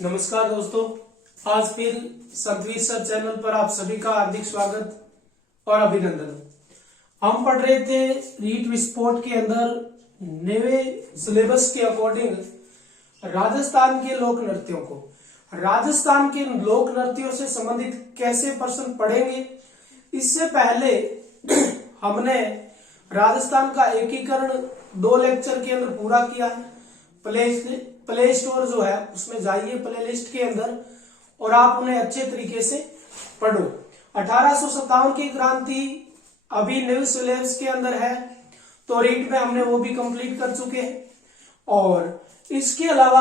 नमस्कार दोस्तों, आज फिर सतवीर सर चैनल पर आप सभी का हार्दिक स्वागत और अभिनंदन। हम पढ़ रहे थे रीट विस्फोट के अंदर नए सिलेबस के अकॉर्डिंग राजस्थान के लोक नृत्यों को। राजस्थान के लोक नृत्यों से संबंधित कैसे प्रश्न पढ़ेंगे, इससे पहले हमने राजस्थान का एकीकरण 2 लेक्चर के अंदर पूरा किया है। प्ले स्टोर जो है उसमें जाइए प्ले लिस्ट के अंदर और आप उन्हें अच्छे तरीके से पढ़ो। 1857 की क्रांति अभी नए सिलेबस के अंदर है, तो रीट में हमने वो भी कंप्लीट कर चुके हैं। और इसके अलावा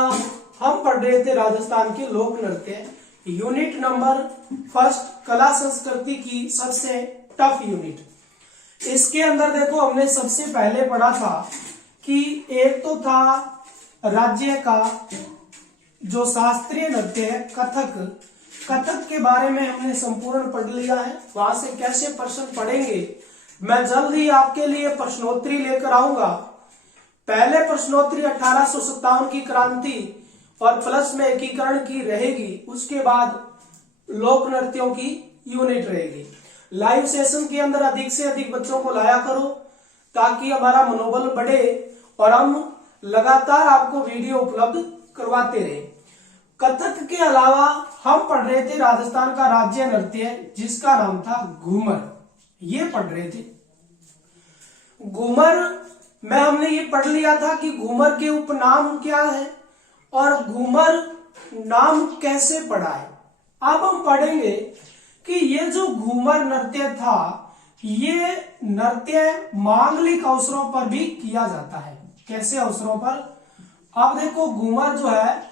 हम पढ़ रहे थे राजस्थान के लोक नृत्य, यूनिट नंबर फर्स्ट कला संस्कृति की सबसे टफ यूनिट। इसके अंदर देखो हमने सबसे पहले पढ़ा था कि एक तो था राज्य का जो शास्त्रीय नृत्य है कथक के बारे में हमने संपूर्ण पढ़ लिया है। वहां से कैसे प्रश्न पढ़ेंगे मैं जल्द ही आपके लिए प्रश्नोत्तरी लेकर आऊंगा। पहले प्रश्नोत्तरी 1857 की क्रांति और प्लस में एकीकरण की रहेगी, उसके बाद लोक नृत्यों की यूनिट रहेगी। लाइव सेशन के अंदर अधिक से अधिक बच्चों को लाया करो ताकि हमारा मनोबल बढ़े और हम लगातार आपको वीडियो उपलब्ध करवाते रहे। कथक के अलावा हम पढ़ रहे थे राजस्थान का राज्य नृत्य जिसका नाम था घूमर, ये पढ़ रहे थे। घूमर में हमने ये पढ़ लिया था कि घूमर के उपनाम क्या है और घूमर नाम कैसे पड़ा है। अब हम पढ़ेंगे कि ये जो घूमर नृत्य था ये नृत्य मांगलिक अवसरों पर भी किया जाता है। कैसे अवसरों पर? अब देखो घूमर जो है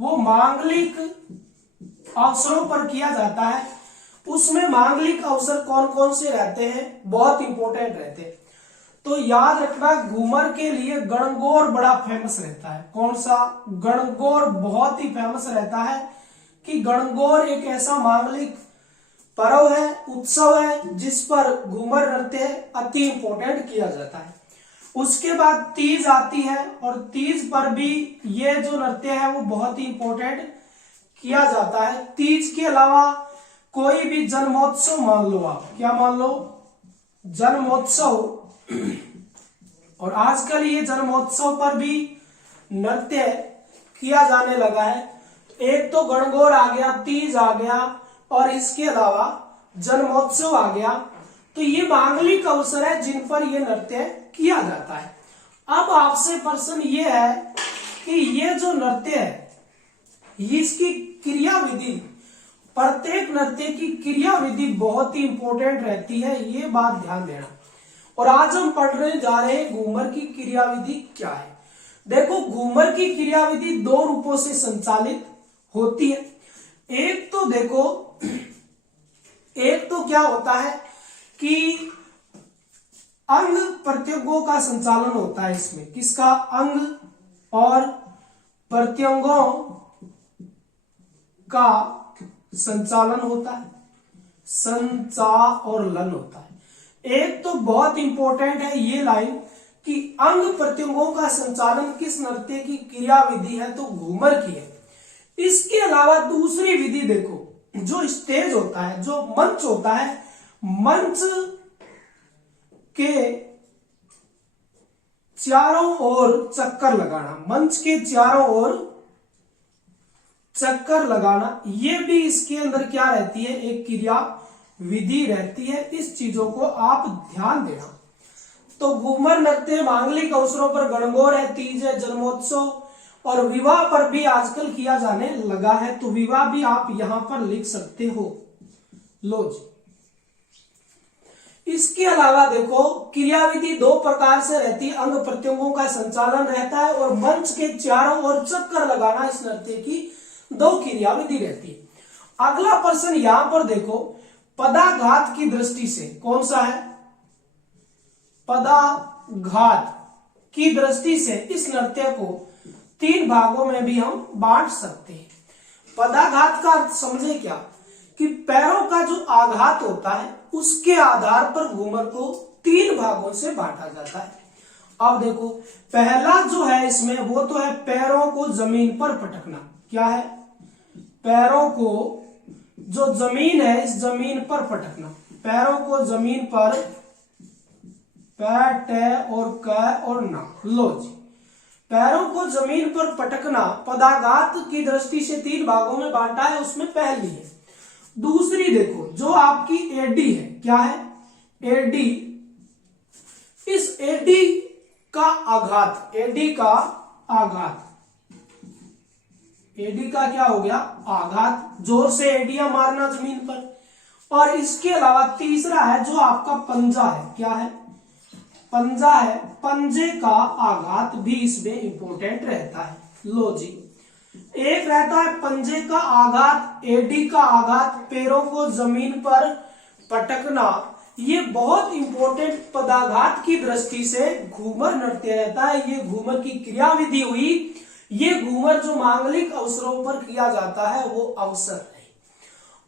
वो मांगलिक अवसरों पर किया जाता है। उसमें मांगलिक अवसर कौन कौन से रहते हैं, बहुत इंपॉर्टेंट रहते हैं। तो याद रखना घूमर के लिए गणगौर बड़ा फेमस रहता है। कौन सा? गणगौर बहुत ही फेमस रहता है कि गणगौर एक ऐसा मांगलिक पर्व है, उत्सव है जिस पर घूमर नृत्य अति इंपॉर्टेंट किया जाता है। उसके बाद तीज आती है और तीज पर भी ये जो नृत्य है वो बहुत ही इंपॉर्टेंट किया जाता है। तीज के अलावा कोई भी जन्मोत्सव मान लो, आप क्या मान लो? जन्मोत्सव। और आजकल ये जन्मोत्सव पर भी नृत्य किया जाने लगा है। एक तो गणगौर आ गया, तीज आ गया और इसके अलावा जन्मोत्सव आ गया। तो ये मांगलिक अवसर है जिन पर यह नृत्य किया जाता है। अब आपसे प्रश्न ये है कि ये जो नृत्य है इसकी क्रिया विधि, प्रत्येक नृत्य की क्रिया विधि बहुत ही इंपॉर्टेंट रहती है, ये बात ध्यान देना। और आज हम पढ़ने जा रहे हैं घूमर की क्रिया विधि क्या है। देखो घूमर की क्रिया विधि 2 रूपों से संचालित होती है। एक तो देखो, एक तो क्या होता है कि अंग प्रत्यंगों का संचालन होता है। इसमें किसका? अंग और प्रत्यंगों का संचालन होता है, संचालन होता है। एक तो बहुत इंपॉर्टेंट है ये लाइन कि अंग प्रत्यंगों का संचालन किस नृत्य की क्रिया विधि है, तो घूमर की है। इसके अलावा दूसरी विधि देखो, जो स्टेज होता है, जो मंच होता है, मंच के चारों ओर चक्कर लगाना, मंच के चारों ओर चक्कर लगाना, ये भी इसके अंदर क्या रहती है? एक क्रिया विधि रहती है। इस चीजों को आप ध्यान देना। तो घूमर नृत्य मांगलिक अवसरों पर गणगौर है, तीज है, जन्मोत्सव और विवाह पर भी आजकल किया जाने लगा है। तो विवाह भी आप यहां पर लिख सकते हो। लो जी। इसके अलावा देखो क्रिया विधि 2 प्रकार से रहती है। अंग प्रत्यंगों का संचालन रहता है और मंच के चारों ओर चक्कर लगाना, इस नृत्य की 2 क्रिया विधि रहती है। अगला प्रश्न यहां पर देखो, पदाघात की दृष्टि से कौन सा है? पदाघात की दृष्टि से इस नृत्य को 3 भागों में भी हम बांट सकते हैं। पदाघात का अर्थ समझे क्या? कि पैरों का जो आघात होता है उसके आधार पर घूमर को 3 भागों से बांटा जाता है। अब देखो पहला जो है इसमें वो तो है पैरों को जमीन पर पटकना। क्या है? पैरों को जो जमीन है इस जमीन पर पटकना, पैरों को जमीन पर, पैर, टे और क और ना। लो जी, पैरों को जमीन पर पटकना पदाघात की दृष्टि से 3 भागों में बांटा है, उसमें पहली है। दूसरी देखो, जो आपकी एडी है, क्या है एडी, इस एडी का आघात, एडी का आघात, एडी का क्या हो गया आघात, जोर से एडियां मारना जमीन पर। और इसके अलावा तीसरा है जो आपका पंजा है, क्या है पंजा है, पंजे का आघात भी इसमें इंपॉर्टेंट रहता है। लो जी, एक रहता है पंजे का आघात, एडी का आघात, पैरों को जमीन पर पटकना, ये बहुत इंपॉर्टेंट पदाघात की दृष्टि से घूमर नृत्य रहता है। ये घूमर की क्रियाविधि हुई, ये घूमर जो मांगलिक अवसरों पर किया जाता है वो अवसर है।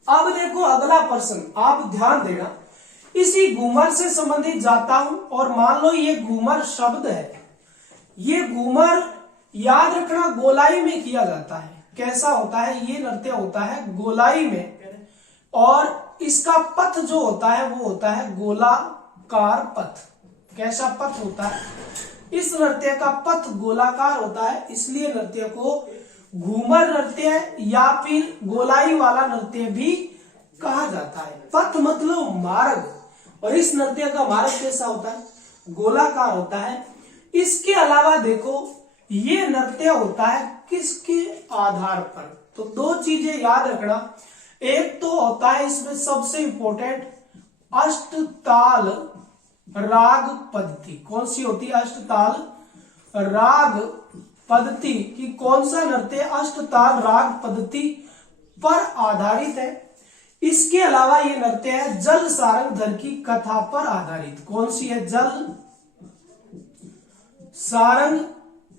अब देखो अगला प्रश्न, आप ध्यान देना, इसी घूमर से संबंधित जाता हूं और मान लो ये घूमर शब्द है, ये घूमर याद रखना गोलाई में किया जाता है। कैसा होता है ये नृत्य होता है गोलाई में, और इसका पथ जो होता है वो होता है गोलाकार पथ। कैसा पथ होता है, इस नृत्य का पथ गोलाकार होता है, इसलिए नृत्य को घूमर नृत्य या फिर गोलाई वाला नृत्य भी कहा जाता है। पथ मतलब मार्ग, और इस नृत्य का मार्ग कैसा होता है गोलाकार होता है। इसके अलावा देखो ये नृत्य होता है किसके आधार पर, तो 2 चीजें याद रखना, एक तो होता है इसमें सबसे इंपॉर्टेंट अष्टताल राग पद्धति। कौन सी होती है अष्टताल राग पद्धति की, कौन सा नृत्य अष्टताल राग पद्धति पर आधारित है। इसके अलावा ये नृत्य है जल सारंग धर की कथा पर आधारित। कौन सी है, जल सारंग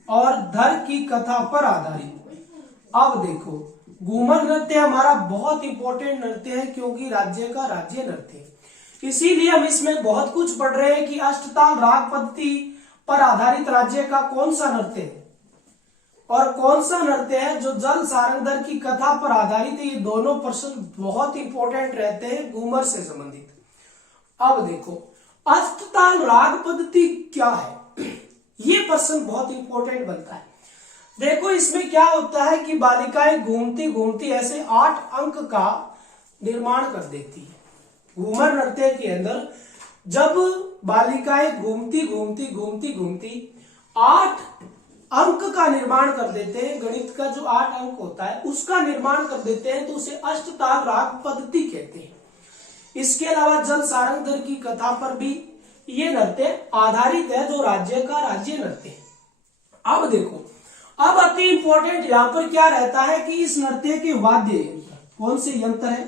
और धर की कथा पर आधारित। अब देखो घूमर नृत्य हमारा बहुत इंपॉर्टेंट नृत्य है क्योंकि राज्य का राज्य नृत्य है, इसीलिए हम इसमें बहुत कुछ पढ़ रहे हैं कि अष्टताल राग पद्धति पर आधारित राज्य का कौन सा नृत्य है और कौन सा नृत्य है जो जल सारंगधर की कथा पर आधारित है। ये दोनों प्रश्न बहुत इंपॉर्टेंट रहते हैं घूमर से संबंधित। अब देखो अष्टताल राग पद्धति क्या है, ये प्रश्न बहुत इंपॉर्टेंट बनता है। देखो इसमें क्या होता है कि बालिकाएं घूमती घूमती ऐसे 8 अंक का निर्माण कर देती है। घूमर नृत्य के अंदर जब बालिकाएं घूमती घूमती घूमती घूमती 8 अंक का निर्माण कर देते हैं, गणित का जो 8 अंक होता है उसका निर्माण कर देते हैं, तो उसे अष्टताल राग पद्धति कहते हैं। इसके अलावा जल सारंगधर की कथा पर भी ये नृत्य आधारित है जो राज्य का राज्य नृत्य है। अब देखो अब अति इंपॉर्टेंट यहाँ पर क्या रहता है कि इस नृत्य के वाद्य यंत्र, कौन से यंत्र है,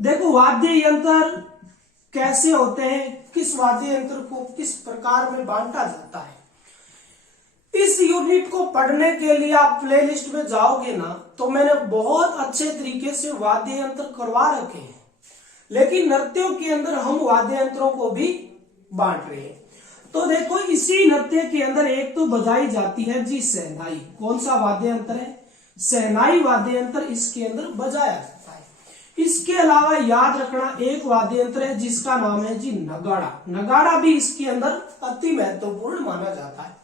देखो वाद्य यंत्र कैसे होते हैं, किस वाद्य यंत्र को किस प्रकार में बांटा जाता है। इस यूनिट को पढ़ने के लिए आप प्लेलिस्ट में जाओगे ना तो मैंने बहुत अच्छे तरीके से वाद्य यंत्र करवा रखे हैं, लेकिन नृत्यों के अंदर हम वाद्य यंत्रों को भी बांट रहे हैं। तो देखो इसी नृत्य के अंदर एक तो बजाई जाती है जी शहनाई। कौन सा वाद्य यंत्र है, शहनाई वाद्य यंत्र इसके अंदर बजाया जाता है। इसके अलावा याद रखना एक वाद्य यंत्र है जिसका नाम है जी नगाड़ा। नगाड़ा भी इसके अंदर अति महत्वपूर्ण माना जाता है।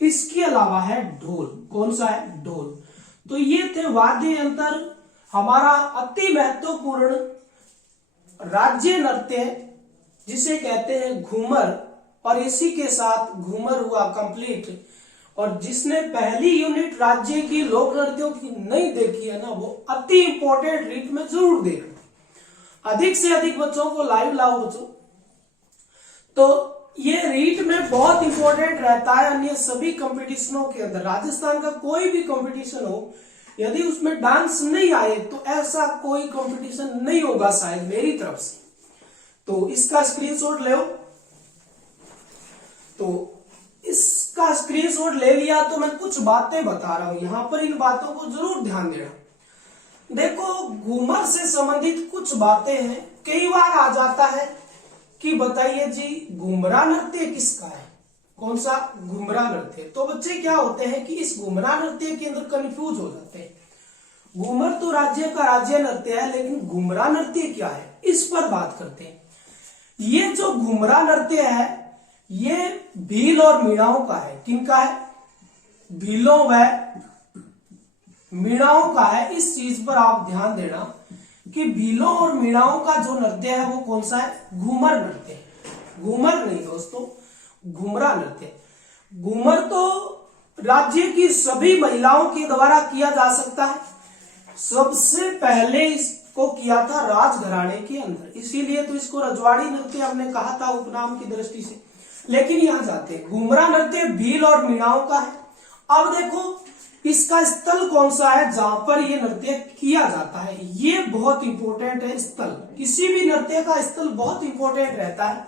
इसके अलावा है ढोल। कौन सा है, ढोल। तो ये थे वाद्य यंत्र, हमारा अति महत्वपूर्ण राज्य नृत्य जिसे कहते हैं घूमर, और इसी के साथ घूमर हुआ कंप्लीट। और जिसने पहली यूनिट राज्य की लोक नृत्यों की नहीं देखी है ना वो अति इंपॉर्टेंट रीट में जरूर देखना। अधिक से अधिक बच्चों को लाइव लाओ बच्चों, तो ये रीट में बहुत इंपॉर्टेंट रहता है। अन्य सभी कंपटीशनों के अंदर राजस्थान का कोई भी कंपटीशन हो, यदि उसमें डांस नहीं आए तो ऐसा कोई कंपटीशन नहीं होगा शायद मेरी तरफ से। तो इसका स्क्रीनशॉट ले, तो इसका स्क्रीनशॉट ले लिया तो मैं कुछ बातें बता रहा हूं यहां पर, इन बातों को जरूर ध्यान देना। देखो घूमर से संबंधित कुछ बातें हैं, कई बार आ जाता है कि बताइए जी घुमरा नृत्य किसका है, कौन सा घुमरा नृत्य। तो बच्चे क्या होते हैं कि इस घुमरा नृत्य के अंदर कंफ्यूज हो जाते हैं। घूमर तो राज्य का राज्य नृत्य है, लेकिन घुमरा नृत्य क्या है इस पर बात करते हैं। ये जो घुमरा नृत्य है ये भील और मीणाओं का है। किनका है? भीलों व मीणाओं का है। इस चीज पर आप ध्यान देना कि भीलों और मीणाओं का जो नृत्य है वो कौन सा है? घूमर नृत्य है। घूमर नहीं दोस्तों, घुमरा नृत्य। घूमर तो राज्य की सभी महिलाओं के द्वारा किया जा सकता है। सबसे पहले इसको किया था राजघराने के अंदर, इसीलिए तो इसको रजवाड़ी नृत्य हमने कहा था उपनाम की दृष्टि से। लेकिन यहां जाते हैं, घुमरा नृत्य भील और मीणाओं का है। अब देखो इसका स्थल कौन सा है जहां पर यह नृत्य किया जाता है। ये बहुत इंपॉर्टेंट है स्थल, किसी भी नृत्य का स्थल बहुत इंपॉर्टेंट रहता है।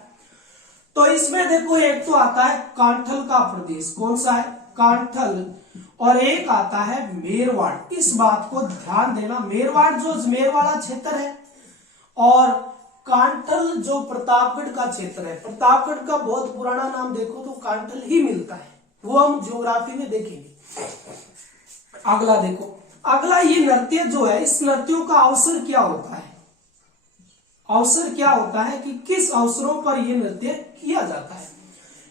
तो इसमें देखो एक तो आता है कांठल का प्रदेश, कौन सा है? कांठल। और एक आता है मेरवाड़। इस बात को ध्यान देना, मेरवाड़ जो अजमेर वाला क्षेत्र है और कांठल जो प्रतापगढ़ का क्षेत्र है। प्रतापगढ़ का बहुत पुराना नाम देखो तो कांठल ही मिलता है, वो हम ज्योग्राफी में देखेंगे। अगला देखो, अगला ये नृत्य जो है, इस नृत्यों का अवसर क्या होता है? अवसर क्या होता है कि किस अवसरों पर यह नृत्य किया जाता है?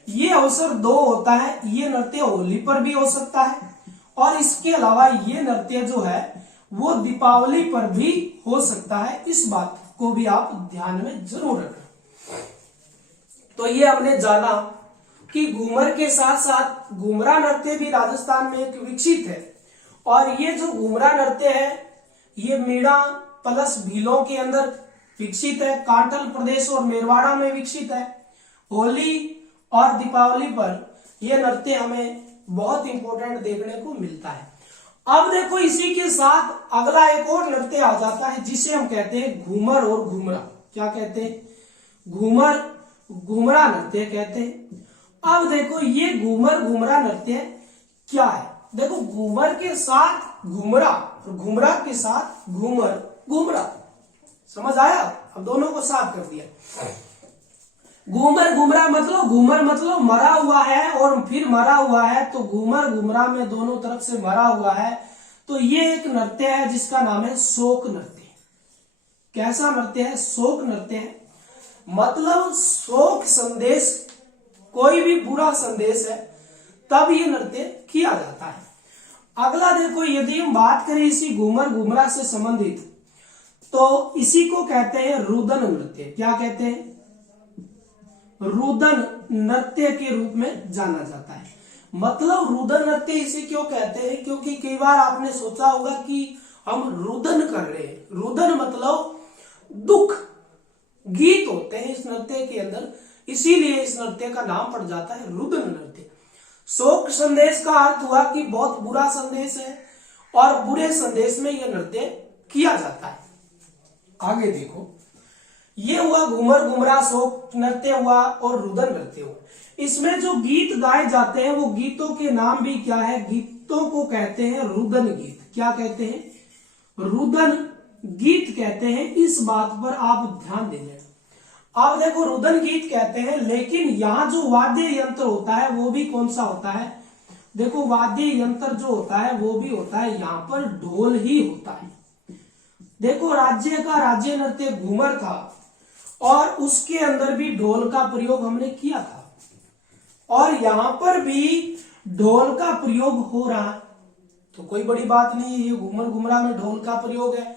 ये अवसर दो होता है। ये नृत्य होली पर भी हो सकता है और इसके अलावा ये नृत्य जो है वो दीपावली पर भी हो सकता है। इस बात को भी आप ध्यान में जरूर रखना। तो ये हमने जाना कि घूमर के साथ साथ घुमरा नृत्य भी राजस्थान में एक विकसित है। और ये जो घुमरा नृत्य है ये मीणा प्लस भीलों के अंदर विकसित है, कांठल प्रदेश और मेरवाड़ा में विकसित है। होली और दीपावली पर यह नृत्य हमें बहुत इंपॉर्टेंट देखने को मिलता है। अब देखो इसी के साथ अगला एक और नृत्य आ जाता है जिसे हम कहते हैं घूमर और घुमरा। क्या कहते हैं? घूमर घुमरा नृत्य कहते हैं। अब देखो ये घूमर घुमरा नृत्य क्या है? देखो घूमर के साथ घुमरा और घुमरा के साथ घूमर घुमरा, समझ आया? अब दोनों को साफ कर दिया। घूमर घुमरा मतलब, घूमर मतलब मरा हुआ है और फिर मरा हुआ है, तो घूमर घुमरा में दोनों तरफ से मरा हुआ है। तो ये एक नृत्य है जिसका नाम है शोक नृत्य। कैसा नृत्य है? शोक नृत्य है। मतलब शोक संदेश, कोई भी बुरा संदेश है तब ये नृत्य किया जाता है। अगला देखो, यदि हम बात करें इसी घूमर घुमरा से संबंधित, तो इसी को कहते हैं रुदन नृत्य। क्या कहते हैं? रुदन नृत्य के रूप में जाना जाता है। मतलब रुदन नृत्य इसे क्यों कहते हैं? क्योंकि कई बार आपने सोचा होगा कि हम रुदन कर रहे हैं। रुदन मतलब दुख गीत होते हैं इस नृत्य के अंदर, इसीलिए इस नृत्य का नाम पड़ जाता है रुदन नृत्य। शोक संदेश का अर्थ हुआ कि बहुत बुरा संदेश है और बुरे संदेश में यह नृत्य किया जाता है। आगे देखो, ये हुआ घूमर घुमरा, शोक नृत्य हुआ और रुदन नृत्य हुआ। इसमें जो गीत गाए जाते हैं वो गीतों के नाम भी क्या है? गीतों को कहते हैं रुदन गीत। क्या कहते हैं? रुदन गीत कहते हैं। इस बात पर आप ध्यान दे लेना। अब देखो रुदन गीत कहते हैं, लेकिन यहाँ जो वाद्य यंत्र होता है वो भी कौन सा होता है? देखो वाद्य यंत्र जो होता है वो भी होता है, यहाँ पर ढोल ही होता है। देखो राज्य का राज्य नृत्य घूमर था और उसके अंदर भी ढोल का प्रयोग हमने किया था और यहाँ पर भी ढोल का प्रयोग हो रहा है। तो कोई बड़ी बात नहीं है, ये घूमर घुमरा में ढोल का प्रयोग है,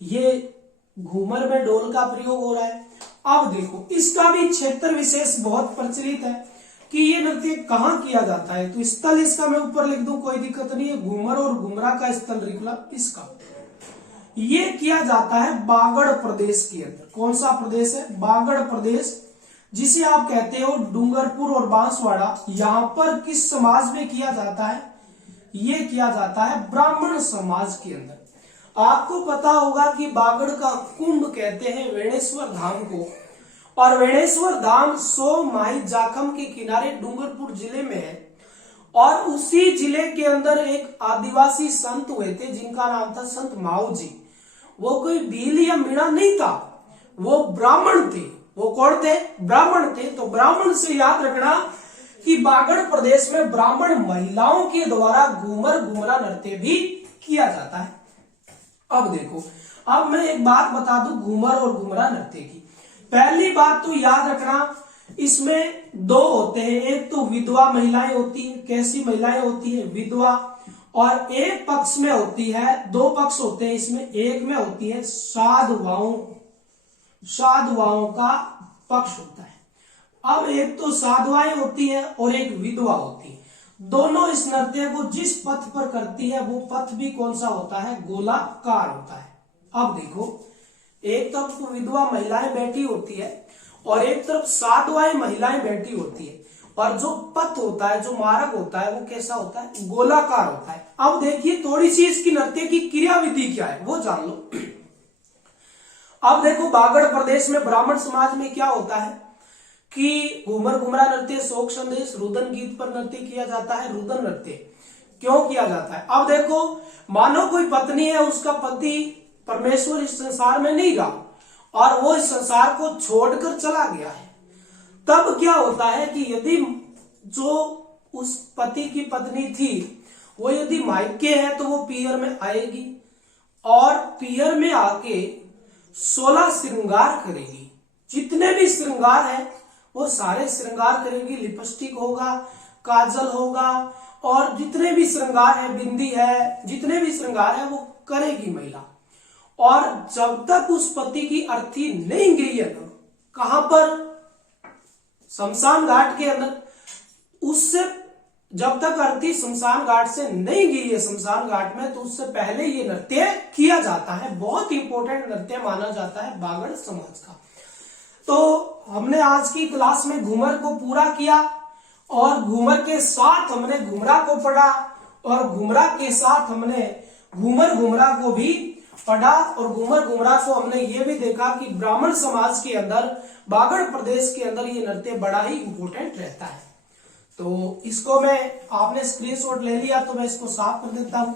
ये घूमर में ढोल का प्रयोग हो रहा है। अब देखो इसका भी क्षेत्र विशेष बहुत प्रचलित है कि ये नृत्य कहाँ किया जाता है। तो स्थल इसका मैं ऊपर लिख दूं, कोई दिक्कत नहीं है। घूमर और घुमरा का स्थल निकला इसका, ये किया जाता है बागड़ प्रदेश के अंदर। कौन सा प्रदेश है? बागड़ प्रदेश, जिसे आप कहते हो डूंगरपुर और बांसवाड़ा। यहाँ पर किस समाज में किया जाता है? ये किया जाता है ब्राह्मण समाज के अंदर। आपको पता होगा कि बागड़ का कुंभ कहते हैं वेणेश्वर धाम को, और वेणेश्वर धाम 100 माइल जाखम के किनारे डूंगरपुर जिले में है। और उसी जिले के अंदर एक आदिवासी संत हुए थे जिनका नाम था संत माऊ जी। वो कोई भील या मीणा नहीं था, वो ब्राह्मण थे। वो कौन थे? ब्राह्मण थे। तो ब्राह्मण से याद रखना कि बागड़ प्रदेश में ब्राह्मण महिलाओं के द्वारा घूमर घुमरा नृत्य भी किया जाता है। अब देखो, अब मैं एक बात बता दूं घूमर और घुमरा नृत्य की। पहली बात तो याद रखना, इसमें दो होते हैं, एक तो विधवा महिलाएं होती है। कैसी महिलाएं होती है? विधवा। और एक पक्ष में होती है, दो पक्ष होते हैं इसमें, एक में होती है साधुवाओं का पक्ष होता है। अब एक तो साधुवाएं होती है और एक विधवा होती है। दोनों इस नृत्य को जिस पथ पर करती है वो पथ भी कौन सा होता है? गोलाकार होता है। अब देखो, एक तरफ तो विधवा महिलाएं बैठी होती है और एक तरफ साधुवाएं महिलाएं बैठी होती है, और जो पथ होता है, जो मार्ग होता है, वो कैसा होता है? गोलाकार होता है। अब देखिए थोड़ी सी इसकी नृत्य की क्रिया विधि क्या है वो जान लो। अब देखो, बागड़ प्रदेश में ब्राह्मण समाज में क्या होता है कि घूमर घुमरा नृत्य, शोक संदेश, रुदन गीत पर नृत्य किया जाता है। रुदन नृत्य क्यों किया जाता है? अब देखो, मानो कोई पत्नी है, उसका पति परमेश्वर इस संसार में नहीं रहा और वो इस संसार को छोड़कर चला गया है, तब क्या होता है कि यदि जो उस पति की पत्नी थी वो यदि मायके है तो वो पियर में आएगी और पियर में आके 16 श्रृंगार करेगी। जितने भी श्रृंगार है वो सारे श्रृंगार करेगी। लिपस्टिक होगा, काजल होगा और जितने भी श्रृंगार है, बिंदी है, जितने भी श्रृंगार है वो करेगी महिला। और जब तक उस पति की अर्थी नहीं गिरी है ना, कहां पर? शमशान घाट के अंदर, उससे जब तक अर्थी शमशान घाट से नहीं गिरी है शमशान घाट में, तो उससे पहले ये नृत्य किया जाता है। बहुत इंपॉर्टेंट नृत्य माना जाता है बागड़ समाज का। तो हमने आज की क्लास में घूमर को पूरा किया और घूमर के साथ हमने घुमरा को पढ़ा और घुमरा के साथ हमने घूमर घुमरा को भी पढ़ा। और घूमर घुमरा को हमने ये भी देखा कि ब्राह्मण समाज के अंदर, बागड़ प्रदेश के अंदर ये नृत्य बड़ा ही इंपॉर्टेंट रहता है। तो इसको आपने स्क्रीनशॉट ले लिया तो मैं इसको साफ कर देता हूं।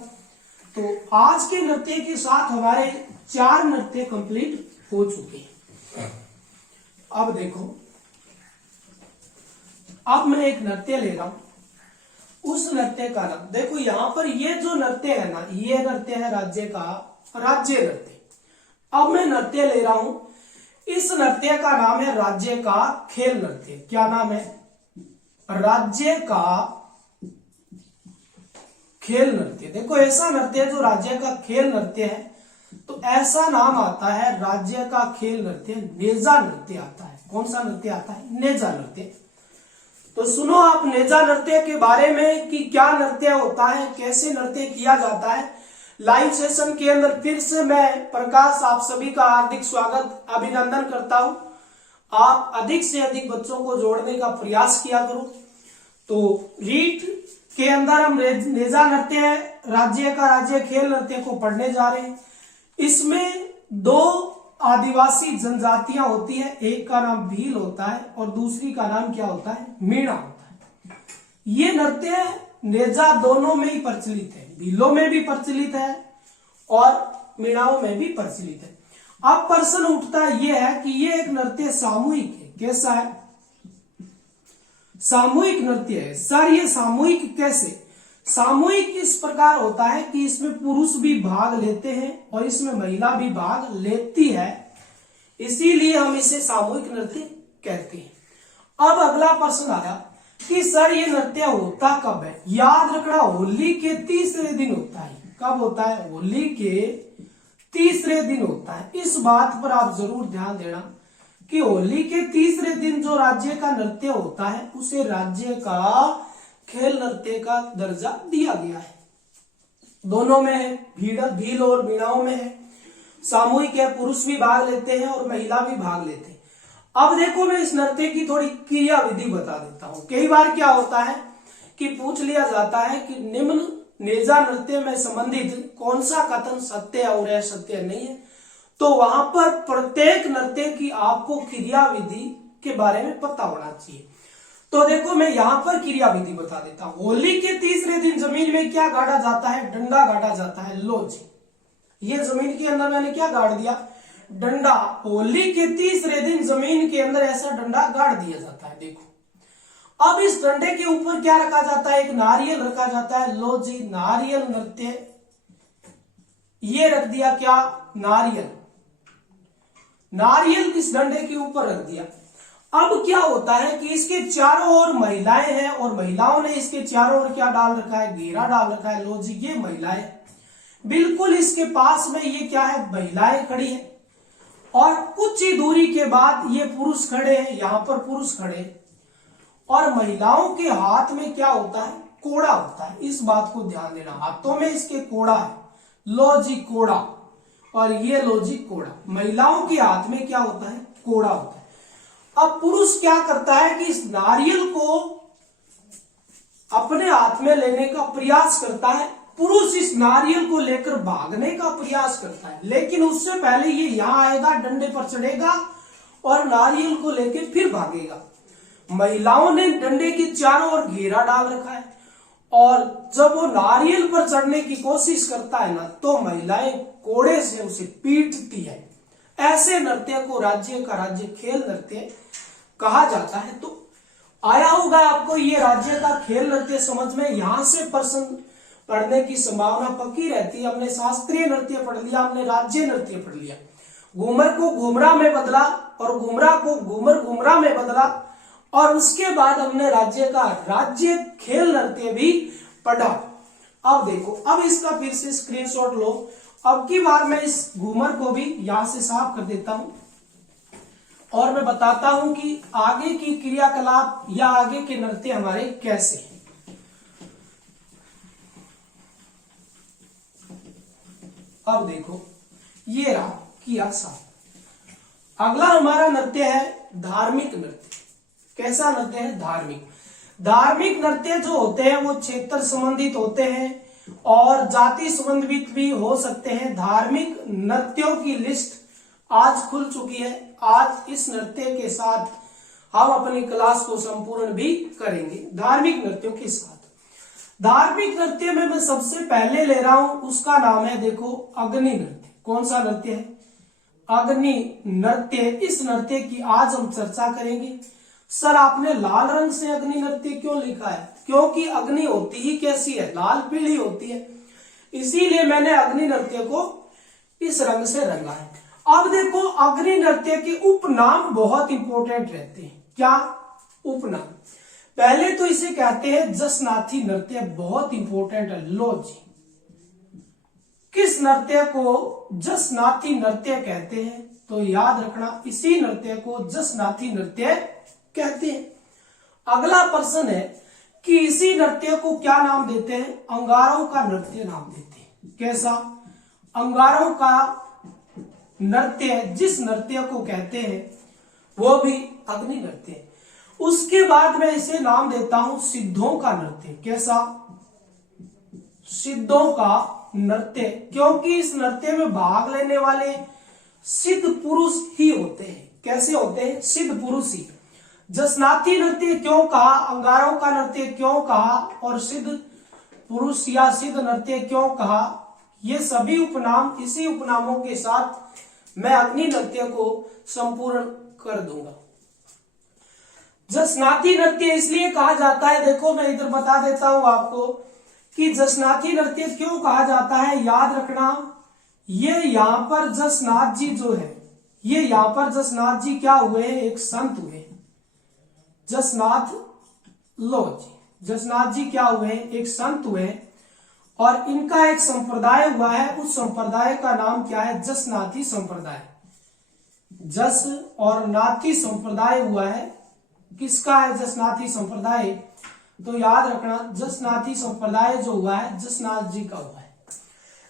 तो आज के नृत्य के साथ हमारे 4 नृत्य कंप्लीट हो चुके हैं। अब देखो, अब मैं एक नृत्य ले रहा हूं। उस नृत्य का नाम देखो, यहां पर ये जो नृत्य है ना, ये नृत्य है राज्य नृत्य। अब मैं नृत्य ले रहा हूं, इस नृत्य का नाम है राज्य का खेल नृत्य। क्या नाम है? राज्य का खेल नृत्य। देखो, ऐसा नृत्य जो राज्य का खेल नृत्य है, तो ऐसा नाम आता है राज्य का खेल नृत्य, नेजा नृत्य आता है। कौन सा नृत्य आता है? नेजा नृत्य। तो सुनो आप नेजा नृत्य के बारे में कि क्या नृत्य होता है, कैसे नृत्य किया जाता है। लाइव सेशन के अंदर फिर से मैं प्रकाश आप सभी का हार्दिक स्वागत, अभिनंदन करता हूं। आप अधिक से अधिक बच्चों को जोड़ने का प्रयास किया करो। तो रीट के अंदर हम नेजा नृत्य, राज्य खेल नृत्य को पढ़ने जा रहे हैं। इसमें 2 आदिवासी जनजातियां होती है, एक का नाम भील होता है और दूसरी का नाम क्या होता है? मीणा होता है। ये नृत्य नेजा दोनों में ही प्रचलित है, भीलों में भी प्रचलित है और मीणाओं में भी प्रचलित है। अब प्रश्न उठता ये है कि ये एक नृत्य सामूहिक है। कैसा है? सामूहिक नृत्य है। सर ये सामूहिक कैसे? सामूहिक इस प्रकार होता है कि इसमें पुरुष भी भाग लेते हैं और इसमें महिला भी भाग लेती है, इसीलिए हम इसे सामूहिक नृत्य कहते हैं। अब अगला प्रश्न आया कि सर ये नृत्य होता कब है? याद रखना, होली के तीसरे दिन होता है। कब होता है? होली के तीसरे दिन होता है। इस बात पर आप जरूर ध्यान देना कि होली के तीसरे दिन जो राज्य का नृत्य होता है उसे राज्य का खेल नृत्य का दर्जा दिया गया है। दोनों में है, भील और मीणाओं में है। सामूहिक है, पुरुष भी भाग लेते हैं और महिला भी भाग लेते हैं। अब देखो, मैं इस नृत्य की थोड़ी क्रिया विधि बता देता हूं। कई बार क्या होता है कि पूछ लिया जाता है कि निम्न नेजा नृत्य में संबंधित कौन सा कथन सत्य और असत्य नहीं है, तो वहां पर प्रत्येक नृत्य की आपको क्रिया विधि के बारे में पता होना चाहिए। तो देखो, मैं यहां पर क्रिया विधि बता देता हूं। होली के तीसरे दिन जमीन में क्या गाड़ा जाता है? डंडा गाड़ा जाता है। लो जी, ये जमीन के अंदर मैंने क्या गाड़ दिया? डंडा। होली के तीसरे दिन जमीन के अंदर ऐसा डंडा गाड़ दिया जाता है। देखो, अब इस डंडे के ऊपर क्या रखा जाता है? एक नारियल रखा जाता है। लो जी, नारियल नृत्य ये रख दिया क्या, नारियल, नारियल इस डंडे के ऊपर रख दिया। अब क्या होता है कि इसके चारों ओर महिलाएं हैं और महिलाओं ने इसके चारों ओर क्या डाल रखा है, घेरा डाल रखा है। लो जी, ये महिलाएं, बिल्कुल इसके पास में ये क्या है, महिलाएं खड़ी है और कुछ ही दूरी के बाद ये पुरुष खड़े हैं, यहां पर पुरुष खड़े हैं और महिलाओं के हाथ में क्या होता है, कोड़ा होता है। इस बात को ध्यान देना, हाथों में इसके कोड़ा है, लो जी कोड़ा, और ये लो जी कोड़ा। महिलाओं के हाथ में क्या होता है, कोड़ा होता है। अब पुरुष क्या करता है कि इस नारियल को अपने हाथ में लेने का प्रयास करता है। पुरुष इस नारियल को लेकर भागने का प्रयास करता है, लेकिन उससे पहले ये यहां आएगा, डंडे पर चढ़ेगा और नारियल को लेकर फिर भागेगा। महिलाओं ने डंडे के चारों ओर घेरा डाल रखा है और जब वो नारियल पर चढ़ने की कोशिश करता है ना, तो महिलाएं कोड़े से उसे पीटती है। ऐसे नृत्य को राज्य का राज्य खेल नृत्य कहा जाता है। तो आया होगा आपको ये राज्य का खेल नृत्य समझ में, यहां से प्रश्न पढ़ने की संभावना पक्की रहती है। हमने शास्त्रीय नृत्य पढ़ लिया, हमने राज्य नृत्य पढ़ लिया, घूमर को घुमरा में बदला और घुमरा को घूमर घुमरा में बदला, और उसके बाद हमने राज्य का राज्य खेल नृत्य भी पढ़ा। अब देखो, अब इसका फिर से स्क्रीनशॉट लो। अब की बार मैं इस घूमर को भी यहां से साफ कर देता हूं और मैं बताता हूं कि आगे की क्रियाकलाप या आगे के नृत्य हमारे कैसे हैं। अब देखो, ये रहा किया साफ। अगला हमारा नृत्य है धार्मिक नृत्य। कैसा नृत्य है, धार्मिक। धार्मिक नृत्य जो होते हैं वो क्षेत्र संबंधित होते हैं और जाति संबंधित भी हो सकते हैं। धार्मिक नृत्यों की लिस्ट आज खुल चुकी है। आज इस नृत्य के साथ हम अपनी क्लास को संपूर्ण भी करेंगे धार्मिक नृत्यों के साथ। धार्मिक नृत्य में मैं सबसे पहले ले रहा हूं, उसका नाम है देखो अग्नि नृत्य। कौन सा नृत्य है, अग्नि नृत्य। इस नृत्य की आज हम चर्चा करेंगे। सर आपने लाल रंग से अग्नि नृत्य क्यों लिखा है, क्योंकि अग्नि होती ही कैसी है, लाल पीली होती है, इसीलिए मैंने अग्नि नृत्य को इस रंग से रंगा है। अब देखो, अग्नि नृत्य के उपनाम बहुत इंपॉर्टेंट रहते हैं। क्या उपनाम, पहले तो इसे कहते हैं जसनाथी नृत्य, बहुत इंपॉर्टेंट है। लो जी, किस नृत्य को जसनाथी नृत्य कहते हैं, तो याद रखना इसी नृत्य को जसनाथी नृत्य कहते हैं। अगला प्रश्न है कि इसी नृत्य को क्या नाम देते हैं, अंगारों का नृत्य नाम देते हैं। कैसा, अंगारों का नृत्य, जिस नृत्य को कहते हैं वो भी अग्नि नृत्य है। उसके बाद मैं इसे नाम देता हूं सिद्धों का नृत्य। कैसा, सिद्धों का नृत्य, क्योंकि इस नृत्य में भाग लेने वाले सिद्ध पुरुष ही होते हैं। कैसे होते हैं, सिद्ध पुरुष ही। जसनाथी नृत्य क्यों कहा, अंगारों का नृत्य क्यों कहा और सिद्ध पुरुष या सिद्ध नृत्य क्यों कहा, ये सभी उपनाम, इसी उपनामों के साथ मैं अग्नि नृत्य को संपूर्ण कर दूंगा। जसनाथी नृत्य इसलिए कहा जाता है, देखो मैं इधर बता देता हूं आपको कि जसनाथी नृत्य क्यों कहा जाता है। याद रखना, ये यहां पर जसनाथ जी जो है, ये यहां पर जसनाथ जी क्या हुए हैं, एक संत हुए। जसनाथ, लो जी, जसनाथ जी क्या हुए, एक संत हुए और इनका एक संप्रदाय हुआ है। उस संप्रदाय का नाम क्या है, जसनाथी संप्रदाय। जस और नाथी संप्रदाय हुआ है। किसका है, जसनाथी संप्रदाय। तो याद रखना, जसनाथी संप्रदाय जो हुआ है जसनाथ जी का हुआ है।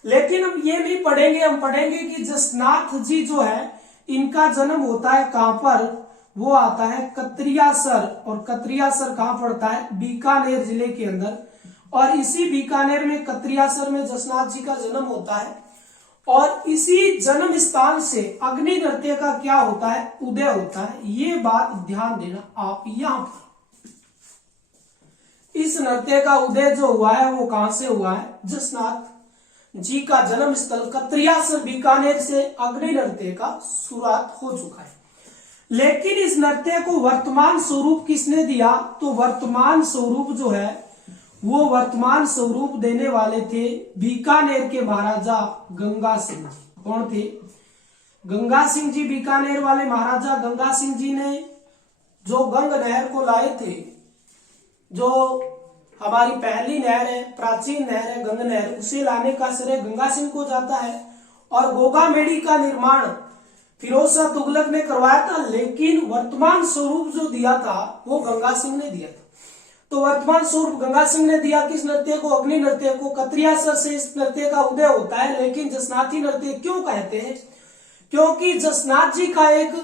लेकिन हम ये नहीं पढ़ेंगे, हम पढ़ेंगे कि जसनाथ जी जो है इनका जन्म होता है कहां पर, वो आता है कत्रियासर। और कत्रियासर कहां पड़ता है, बीकानेर जिले के अंदर। और इसी बीकानेर में कत्रियासर में जसनाथ जी का जन्म होता है और इसी जन्म स्थान से अग्नि नृत्य का क्या होता है, उदय होता है। ये बात ध्यान देना आप यहां पर। इस नृत्य का उदय जो हुआ है वो कहां से हुआ है, जसनाथ जी का जन्म स्थल कत्रियासर बीकानेर से अग्नि नृत्य का शुरुआत हो चुका है। लेकिन इस नृत्य को वर्तमान स्वरूप किसने दिया, तो वर्तमान स्वरूप जो है वो वर्तमान स्वरूप देने वाले थे बीकानेर के महाराजा गंगा सिंह जी। कौन थे? गंगा सिंह जी, बीकानेर वाले महाराजा गंगा सिंह जी ने जो गंग नहर को लाए थे, जो हमारी पहली नहर है, प्राचीन नहर है गंग नहर, उसे लाने का श्रेय गंगा सिंह को जाता है। और गोगामेड़ी का निर्माण फिरोज शाह तुगलक ने करवाया था, लेकिन वर्तमान स्वरूप जो दिया था वो गंगा सिंह ने दिया था। तो वर्तमान स्वरूप गंगा सिंह ने दिया किस नृत्य को? अग्नि नृत्य को। कतरिया सर से इस नृत्य का उदय होता है, लेकिन जसनाथी नृत्य क्यों कहते हैं? क्योंकि जसनाथ जी का एक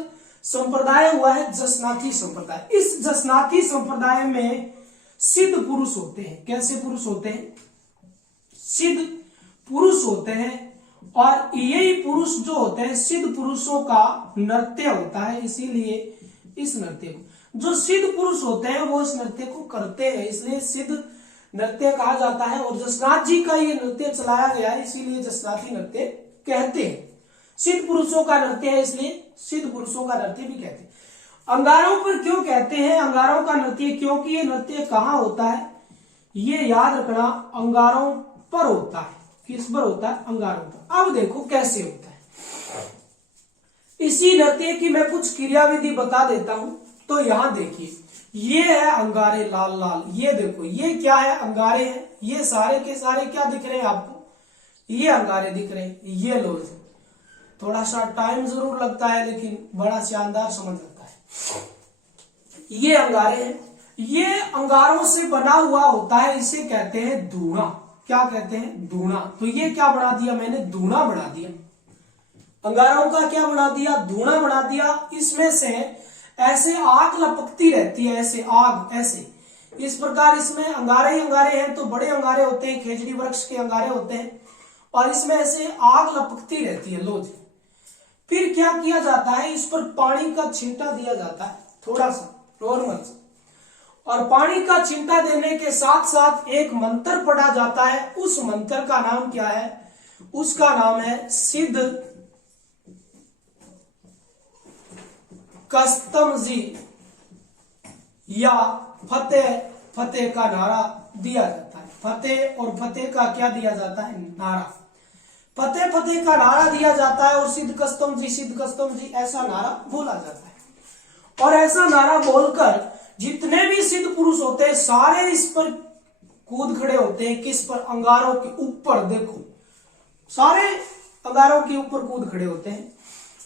संप्रदाय हुआ है, जसनाथी संप्रदाय। इस जसनाथी संप्रदाय में सिद्ध पुरुष होते हैं। कैसे पुरुष होते हैं? सिद्ध पुरुष होते हैं, और यही पुरुष जो होते हैं सिद्ध पुरुषों का नृत्य होता है। इसीलिए इस नृत्य को, जो सिद्ध पुरुष होते हैं वो इस नृत्य को करते हैं, इसलिए सिद्ध नृत्य कहा जाता है। और जसनाथ जी का ये नृत्य चलाया गया है, इसीलिए जसनाथी नृत्य कहते हैं। सिद्ध पुरुषों का नृत्य है, इसलिए सिद्ध पुरुषों का नृत्य भी कहते हैं। अंगारों पर क्यों कहते हैं अंगारों का नृत्य? क्योंकि ये नृत्य कहाँ होता है, ये याद रखना, अंगारों पर होता है। किस पर होता है? अंगारों पर। अब देखो कैसे होता है। इसी नृत्य की मैं कुछ क्रियाविधि बता देता हूं। तो यहां देखिए, ये है अंगारे लाल लाल, ये देखो ये क्या है? अंगारे हैं। ये सारे के सारे क्या दिख रहे हैं आपको? ये अंगारे दिख रहे हैं। ये लो, थोड़ा सा टाइम जरूर लगता है लेकिन बड़ा शानदार समझ आता है। ये अंगारे हैं, ये अंगारों से बना हुआ होता है, इसे कहते हैं धूणा। क्या कहते हैं? धूणा। तो ये क्या बना दिया मैंने? धूणा बना दिया। अंगारों का क्या बना दिया? धूणा बना दिया। इसमें से ऐसे आग लपकती रहती है, ऐसे आग, ऐसे इस प्रकार इसमें अंगारे ही अंगारे हैं। तो बड़े अंगारे होते हैं, खेजड़ी वृक्ष के अंगारे होते हैं, और इसमें ऐसे आग लपकती रहती है। लो जी, फिर क्या किया जाता है? इस पर पानी का छींटा दिया जाता है, थोड़ा सा नॉर्मल, और पानी का छींटा देने के साथ साथ एक मंत्र पढ़ा जाता है। उस मंत्र का नाम क्या है? उसका नाम है सिद्ध कस्तम जी या फतेह। फतेह का नारा दिया जाता है। फतेह और फतेह का क्या दिया जाता है? नारा। फतेह फतेह का नारा दिया जाता है, और सिद्ध कस्तम जी ऐसा नारा बोला जाता है। और ऐसा नारा बोलकर जितने भी सिद्ध पुरुष होते हैं सारे इस पर कूद खड़े होते हैं। किस पर? अंगारों के ऊपर। देखो, सारे अंगारों के ऊपर कूद खड़े होते हैं,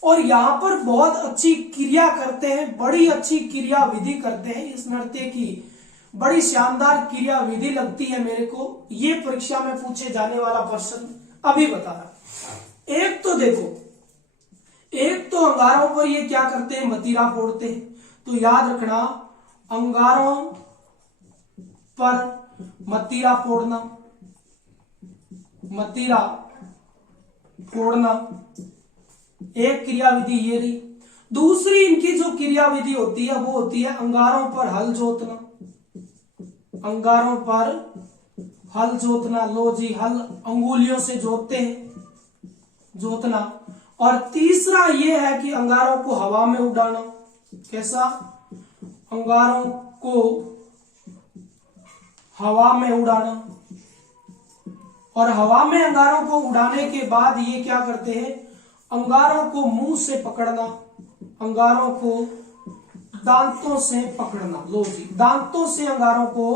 और यहाँ पर बहुत अच्छी क्रिया करते हैं, बड़ी अच्छी क्रिया विधि करते हैं। इस नृत्य की बड़ी शानदार क्रिया विधि लगती है मेरे को। ये परीक्षा में पूछे जाने वाला प्रश्न अभी बता रहा। एक तो देखो, एक तो अंगारों पर ये क्या करते हैं? मतीरा फोड़ते हैं। तो याद रखना, अंगारों पर मतीरा फोड़ना, मतीरा फोड़ना एक क्रिया विधि ये रही। दूसरी इनकी जो क्रिया विधि होती है वो होती है अंगारों पर हल जोतना। अंगारों पर हल जोतना। लो जी, हल अंगुलियों से जोतते हैं, जोतना। और तीसरा ये है कि अंगारों को हवा में उड़ाना। कैसा? अंगारों को हवा में उड़ाना। और हवा में अंगारों को उड़ाने के बाद ये क्या करते हैं? अंगारों को मुंह से पकड़ना, अंगारों को दांतों से पकड़ना। लो जी, दांतों से अंगारों को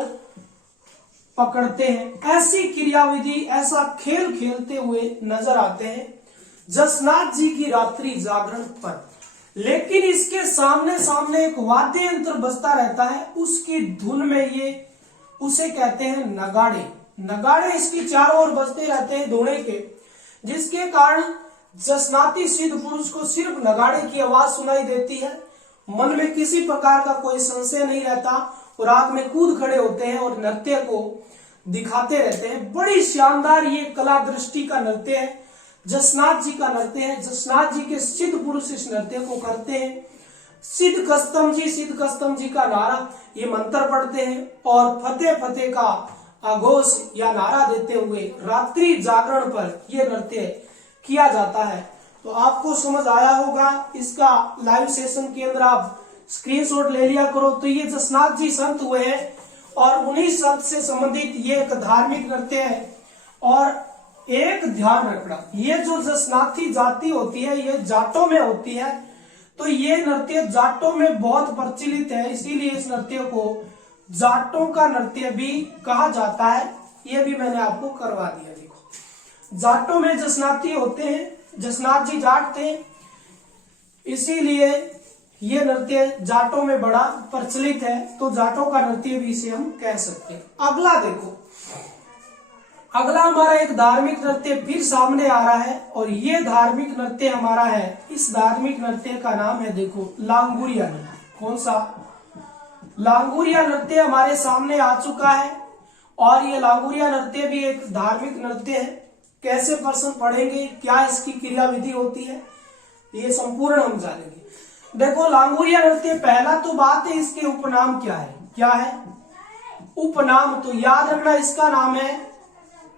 पकड़ते हैं। ऐसी क्रियाविधि, ऐसा खेल खेलते हुए नजर आते हैं जसनाथ जी की रात्रि जागरण पर। लेकिन इसके सामने सामने एक वाद्य यंत्र बजता रहता है, उसकी धुन में ये उसे कहते हैं नगाड़े। नगाड़े इसकी चारों ओर बजते रहते हैं धुने के, जिसके कारण जसनाती सिद्ध पुरुष को सिर्फ नगाड़े की आवाज सुनाई देती है। मन में किसी प्रकार का कोई संशय नहीं रहता, और आग में कूद खड़े होते हैं और नृत्य को दिखाते रहते हैं। बड़ी शानदार ये कला दृष्टि का नृत्य है, जसनाथ जी का नृत्य है। जसनाथ जी के सिद्ध पुरुष इस नृत्य को करते हैं। सिद्ध कस्तम जी का नारा ये मंत्र पढ़ते हैं, और फतेह फतेह का आघोष या नारा देते हुए रात्रि जागरण पर यह नृत्य किया जाता है। तो आपको समझ आया होगा। इसका लाइव सेशन के अंदर आप स्क्रीनशॉट ले लिया करो। तो ये जसनाथ जी संत हुए हैं, और उन्हीं शब्द से संबंधित ये एक धार्मिक नृत्य है। और एक ध्यान रखना, ये जो जसनाथी जाति होती है ये जाटों में होती है, तो ये नृत्य जाटों में बहुत प्रचलित है, इसीलिए इस नृत्य को जाटों का नृत्य भी कहा जाता है। ये भी मैंने आपको करवा दिया। देखो, जाटों में जसनाथी होते हैं, जसनाथ जी जाट थे, इसीलिए ये नृत्य जाटों में बड़ा प्रचलित है, तो जाटों का नृत्य भी इसे हम कह सकते हैं। अगला देखो, अगला हमारा एक धार्मिक नृत्य फिर सामने आ रहा है, और ये धार्मिक नृत्य हमारा है, इस धार्मिक नृत्य का नाम है देखो लांगुरिया नृत्य। कौन सा? लांगुरिया नृत्य हमारे सामने आ चुका है, और ये लांगुरिया नृत्य भी एक धार्मिक नृत्य है। कैसे प्रश्न पढ़ेंगे, क्या इसकी क्रियाविधि होती है, ये संपूर्ण हम जानेंगे। देखो, लांगुरिया नृत्य, पहला तो बात है इसके उपनाम क्या है। क्या है उपनाम? तो याद रखना, इसका नाम है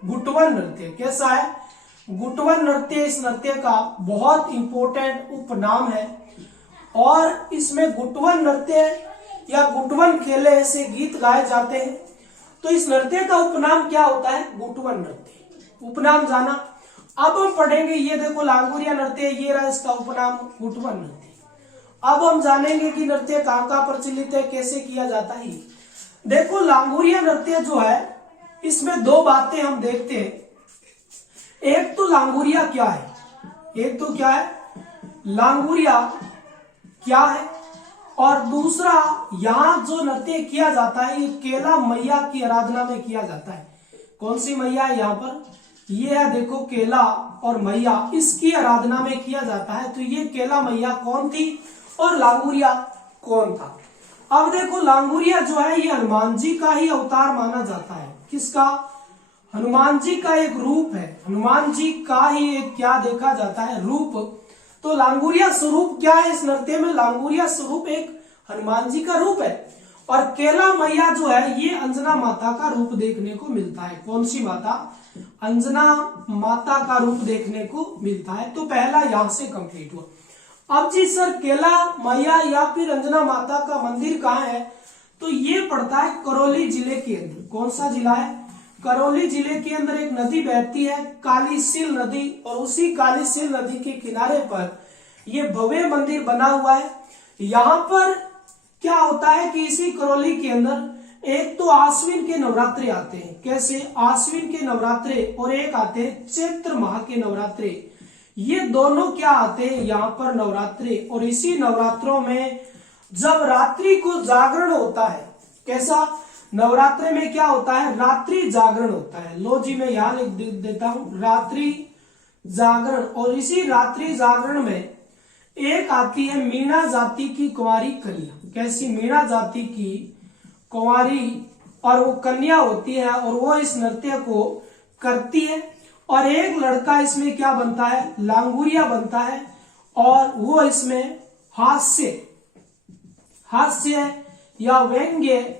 गुटवन नृत्य। कैसा है? गुटवन नृत्य इस नृत्य का बहुत इंपॉर्टेंट उपनाम है, और इसमें गुटवन नृत्य या गुटवन खेले ऐसे गीत गाए जाते हैं। तो इस नृत्य का उपनाम क्या होता है? गुटवन नृत्य। उपनाम जाना। अब हम पढ़ेंगे, ये देखो लांगुरिया नृत्य, ये रहा इसका उपनाम गुटवन नृत्य। अब हम जानेंगे कि नृत्य कहाँ कहाँ प्रचलित है, कैसे किया जाता है। देखो, लांगुरिया नृत्य जो है, इसमें दो बातें हम देखते हैं। एक तो लांगुरिया क्या है, एक तो क्या है लांगुरिया क्या है, और दूसरा यहाँ जो नृत्य किया जाता है ये केला मैया की आराधना में किया जाता है। कौन सी मैया है यहाँ पर? ये है देखो केला और मैया, इसकी आराधना में किया जाता है। तो ये केला मैया कौन थी और लांगुरिया कौन था? अब देखो, लांगुरिया जो है ये हनुमान जी का ही अवतार माना जाता है। किसका? हनुमान जी का एक रूप है, हनुमान जी का ही एक क्या देखा जाता है? रूप। तो लांगुरिया स्वरूप क्या है इस नृत्य में? लांगुरिया स्वरूप एक हनुमान जी का रूप है, और केला मैया जो है ये अंजना माता का रूप देखने को मिलता है। कौन सी माता? अंजना माता का रूप देखने को मिलता है। तो पहला यहां से कंप्लीट हुआ। अब जी सर, केला मैया या फिर अंजना माता का मंदिर कहाँ है? तो ये पड़ता है करौली जिले के अंदर। कौन सा जिला है? करौली जिले के अंदर एक नदी बहती है, कालीसील नदी, और उसी कालीसील नदी के किनारे पर ये भव्य मंदिर बना हुआ है। यहाँ पर क्या होता है कि इसी करौली के अंदर एक तो आश्विन के नवरात्रे आते हैं। कैसे? आश्विन के नवरात्रे, और एक आते हैं चैत्र माह के नवरात्रे। ये दोनों क्या आते हैं यहाँ पर? नवरात्रे। और इसी नवरात्रों में जब रात्रि को जागरण होता है, कैसा? नवरात्रे में क्या होता है? रात्रि जागरण होता है। लो जी, मैं यहाँ लिख देता हूं, रात्रि जागरण। और इसी रात्रि जागरण में एक आती है मीणा जाति की कुंवारी कन्या। कैसी? मीणा जाति की कुंवारी, और वो कन्या होती है, और वो इस नृत्य को करती है। और एक लड़का इसमें क्या बनता है? लांगुरिया बनता है, और वो इसमें हास्य या व्यंग्य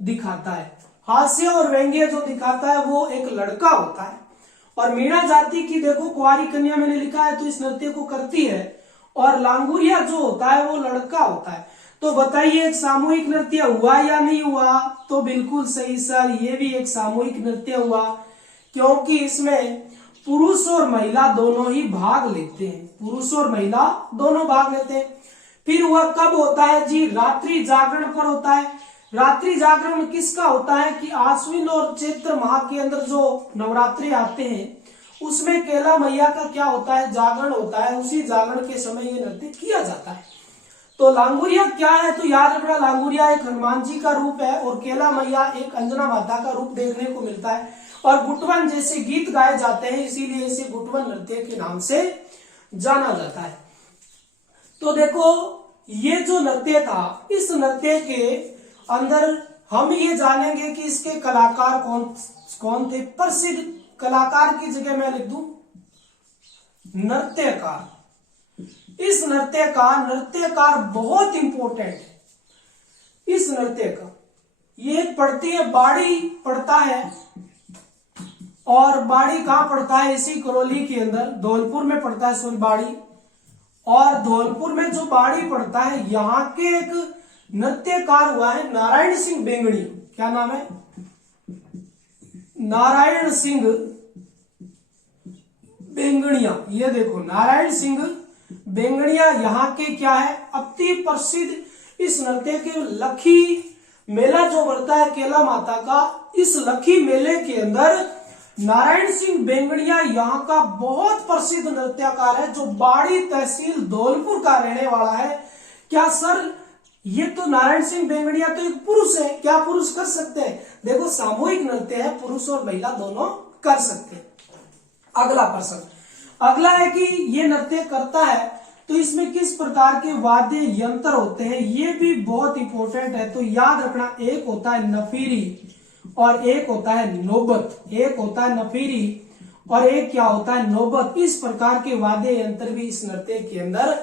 दिखाता है। हास्य और व्यंग्य जो दिखाता है वो एक लड़का होता है। और मीणा जाति की देखो कुंवारी कन्या मैंने लिखा है, तो इस नृत्य को करती है, और लांगुरिया जो होता है वो लड़का होता है। तो बताइए, एक सामूहिक नृत्य हुआ या नहीं हुआ? तो बिल्कुल सही सर, ये भी एक सामूहिक नृत्य हुआ, क्योंकि इसमें पुरुष और महिला दोनों ही भाग लेते हैं। पुरुष और महिला दोनों भाग लेते हैं। फिर वह कब होता है जी? रात्रि जागरण पर होता है। रात्रि जागरण किसका होता है कि आश्विन और चैत्र माह के अंदर जो नवरात्रि आते हैं उसमें केला मैया का क्या होता है? जागरण होता है। उसी जागरण के समय ये नृत्य किया जाता है। तो लांगुरिया क्या है? तो याद रखना, लांगुरिया एक हनुमान जी का रूप है, और केला मैया एक अंजना माता का रूप देखने को मिलता है। और गुटवन जैसे गीत गाए जाते हैं, इसीलिए इसे गुटवन नृत्य के नाम से जाना जाता है। तो देखो, ये जो नृत्य था, इस नृत्य के अंदर हम ये जानेंगे कि इसके कलाकार कौन थे। प्रसिद्ध कलाकार की जगह मैं लिख दूं नृत्यकार। इस नृत्यकार बहुत इंपॉर्टेंट है। इस नृत्य का ये पड़ती है बाड़ी पड़ता है, और बाड़ी कहाँ पड़ता है? इसी करौली के अंदर धौलपुर में पड़ता है बाड़ी। और धौलपुर में जो बाड़ी पड़ता है, यहाँ के एक नृत्यकार हुआ है नारायण सिंह बेंगड़ी। क्या नाम है, नारायण सिंह बेंगड़िया। ये देखो नारायण सिंह बेंगड़िया यहाँ के क्या है, अति प्रसिद्ध इस नृत्य के लखी मेला जो बढ़ता है केला माता का, इस लखी मेले के अंदर नारायण सिंह बेंगड़िया यहाँ का बहुत प्रसिद्ध नृत्यकार है, जो बाड़ी तहसील धौलपुर का रहने वाला है। क्या सर ये तो नारायण सिंह बेंगड़िया तो एक पुरुष है, क्या पुरुष कर सकते हैं? देखो सामूहिक नृत्य है, पुरुष और महिला दोनों कर सकते हैं। अगला प्रश्न, अगला है कि ये नृत्य करता है तो इसमें किस प्रकार के वाद्य यंत्र होते हैं, ये भी बहुत इंपॉर्टेंट है। तो याद रखना, एक होता है नफीरी और एक होता है नौबत, एक होता है नफीरी और एक क्या होता है नौबत। इस प्रकार के वाद्य यंत्र भी इस नृत्य के अंदर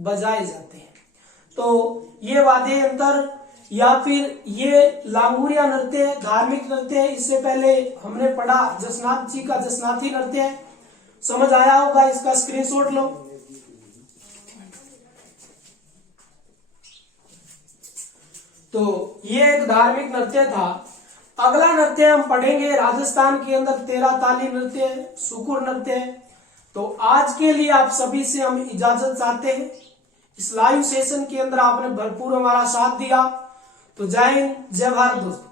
बजाए जाते हैं। तो ये वाद्य यंत्र या फिर ये लांगुरिया नृत्य धार्मिक नृत्य है। इससे पहले हमने पढ़ा जसनाथ जी का जसनाथी नृत्य है, समझ आया होगा, इसका स्क्रीनशॉट लो। तो ये एक धार्मिक नृत्य था। अगला नृत्य हम पढ़ेंगे राजस्थान के अंदर तेरह ताली नृत्य, सुकुर नृत्य। तो आज के लिए आप सभी से हम इजाजत चाहते हैं। इस लाइव सेशन के अंदर आपने भरपूर हमारा साथ दिया। तो जय हिंद, जय भारत दोस्तों।